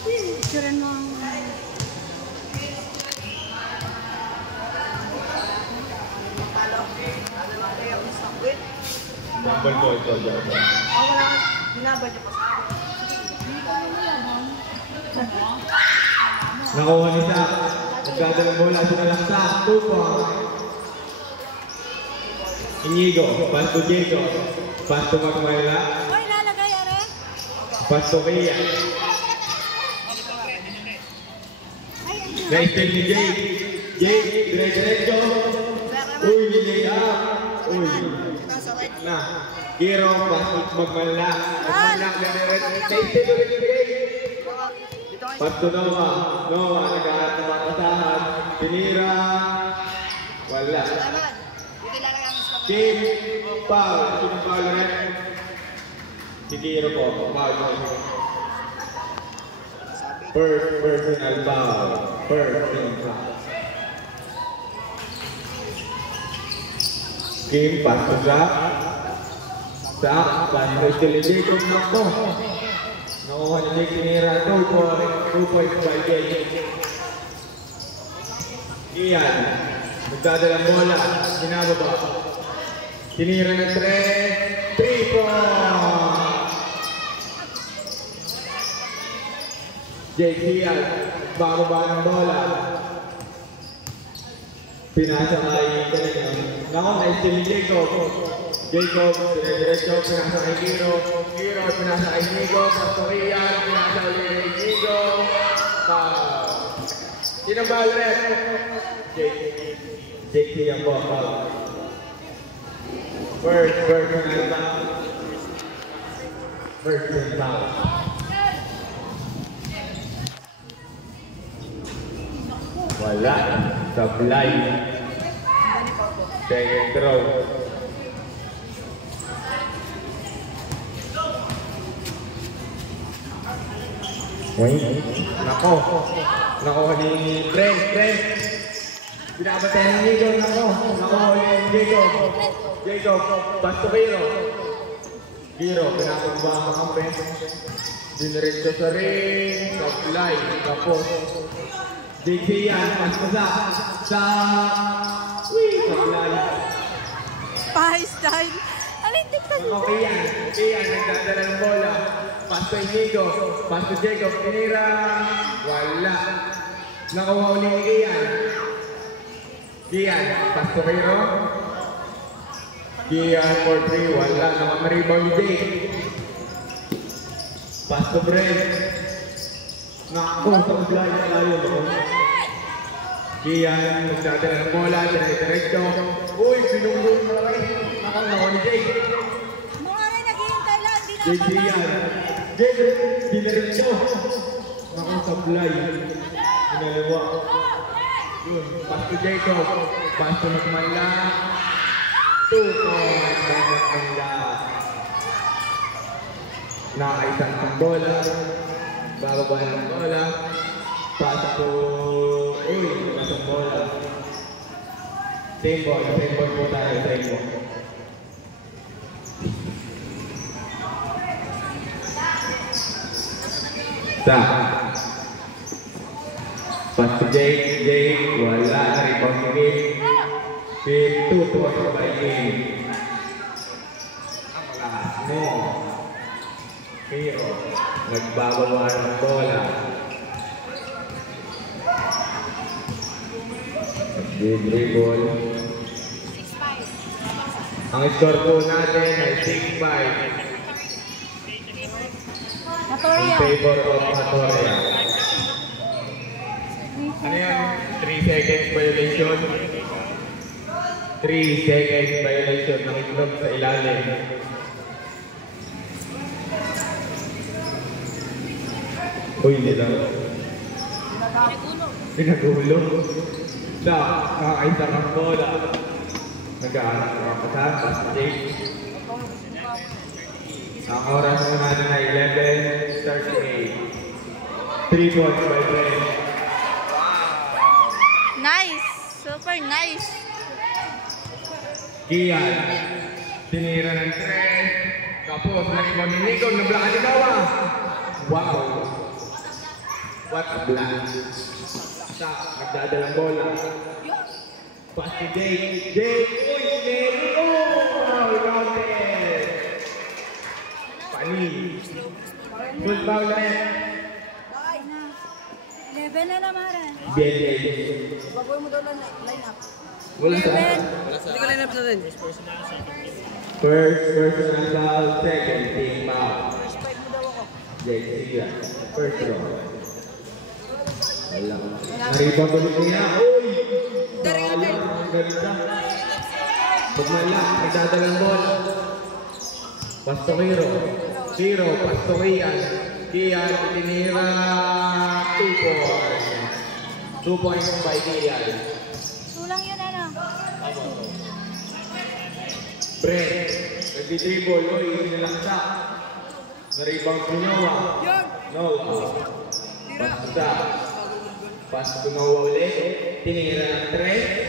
Picture mo. Number ko ito. Wala. Binabad niyo pa sa akin. Nakuha ni Zach. Nagdadalang bola. Sila lang Zach. 2 points. Inigo. Pass to Jacob. Pass to Magmayla. Hoy, lalagay, are? Pass to Kia. Nice take ni Jake. Jake, dire-diretso. Uy, lay up. Uy. Na. Giro, pass to Magmayla. Magmayla, dire-diretso. Nice take ulit ni Jake. Pass to Noah. Noah, nagkahat ng mga kasahan. Pinira. Wala. Game, foul. Sino foul rin? Si Giro po. Foul. First personal foul. First team foul. Game, pass to Zach. Zach, pass to Jacob Nako. Nakuha ni Jake Pinira. 2 points by Jake. Ian, nagdadalang bola. Binababa. Tinira ng 3 points. Jake Ian, bababa ng bola. Pinasa kay Ganyan. Naku, na-steal ni Jacob. Jacob, dire-diretso, pinasa kay Giro. Giro, pinasa kay Nigo. Pastorian, pinasa ulit kay Nigo. Sino ba ulit? Jake Ian po. First personal foul. First personal foul. Wala. Supply. Second throw. Nako. Nako ni Brent. Pinapatay ni Nico. Nako ni Jacob. Jacob, pass to Giro. Giro, pinapagba ang kampe. Diniretso sa ring. Supply. Tapos. Jake yan, pass to Zach. Uy, supply. Pa-style. Alitik pa siya. Okay yan, nagdadala ng bola. Pass to Inigo. Pass to Jacob. Pinira. Wala. Nakawa ulit ni Gian, pass to Giro. Gian for 3, wala. Nakamaribang ni Jake. Pass to Brent. Naku, sa supply na tayo. Gian, nagdadala ng bola. Dire-diretso. Uy, sinunggol mo lang kayo. Nakawa ni Jake. Mga rin naghihintay lang. Jake Gian. Jake, diniretso. Naku, supply. Inalawa. Yun, pass to Jacob. Pass to Magmayla. 2 points by Magmayla. Nakaisang ng bola. Bababa ng bola. Pass to... Uy, nakasang bola. Same ball po tayo. Same ball. Pass to Jake, wala na rin pang game. 2 points by game. Ang lahat mo. Pero, nagbabawa ng bola. Dribble. Ang score po natin ay 6-5. In favor of Hatoria. Ano yan? 3 seconds violation. 3 seconds violation ng itlog sa ilalim. Uy, nila. Pinagulong. Nakakaisa ng bola. Nag-aaral ng kapatahan. Pass to Jake. Ang oras mo natin ay 11:38. 3 points by Brent. Nice. Super nice. Gian. Tinira ng 3. Kapos na rin ni Nico. Nablaan ni Noah. Wow. What a block. Sa, nagdadalang bola. Pass to Jake. Jake! Uy! Jake! Oh! Foul counted! Pani. Full foul rin. 11 na naman. BNA. Bagoy mo daw line up. Wala sa... Hindi ko line up sa din. First personal foul, second team foul. Jake, sige lang. First row. Wala. Naribang ulit niya. Uy! Sayang, ang ganda. Pagmala, nagdadalang bola. Pass to Kiro. Kiro, pass to Kian. Kian, tinira 2 points. 2 points by Kian. Tulang yun ano. Brent, nagdi-dribble. Uy, sinalaksa. Naribang to Noah. Noah. Basta. Pass to Noah ulit. Tinira ng 3.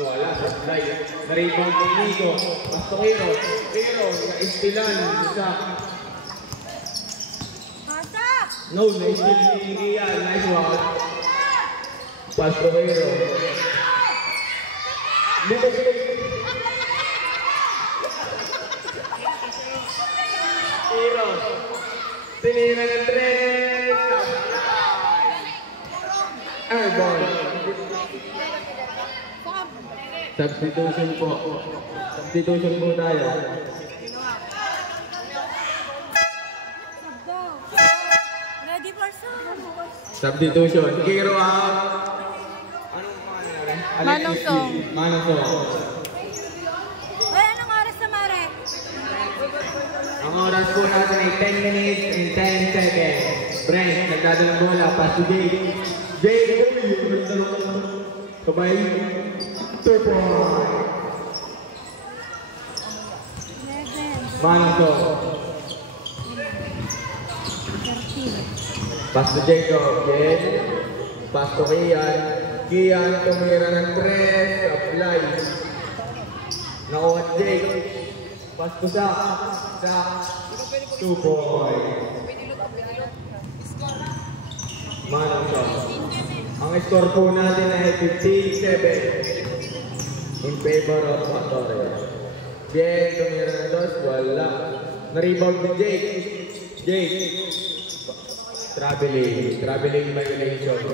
Wala sa slide. Naribang to Nico. Pass to Kiro. Kiro, na-istilan. Isa. Pasak! No, na-istil ni Kian. Nice one. Pass to Kiro. Dito Kiro. Tinira ng 3. Airborne. Substitution po. Substitution po tayo. Go! Ready for some? Substitution. Kiro out. Anong pangalan? Manong Song. Manong Song. Ay, anong oras na Mare? Ang oras po natin ay 10 minutes and 10 seconds. Brent, nagdadalang bola. Pass to Jake. Jake, uy! Kabay. 2 points. 11. Manong Song. 13. Pass to Jacob. Jake. Pass to Kian. Kian, tumira ng 3. Apply. Nakuha Jake. Pass to Sa. Sa. 2 points. Manong Song. Ang score po natin ay 57 in favor of Victoria. Bien, tumira ng 2. Wala. Na-rebound ni Jake. Jake. Traveling violation.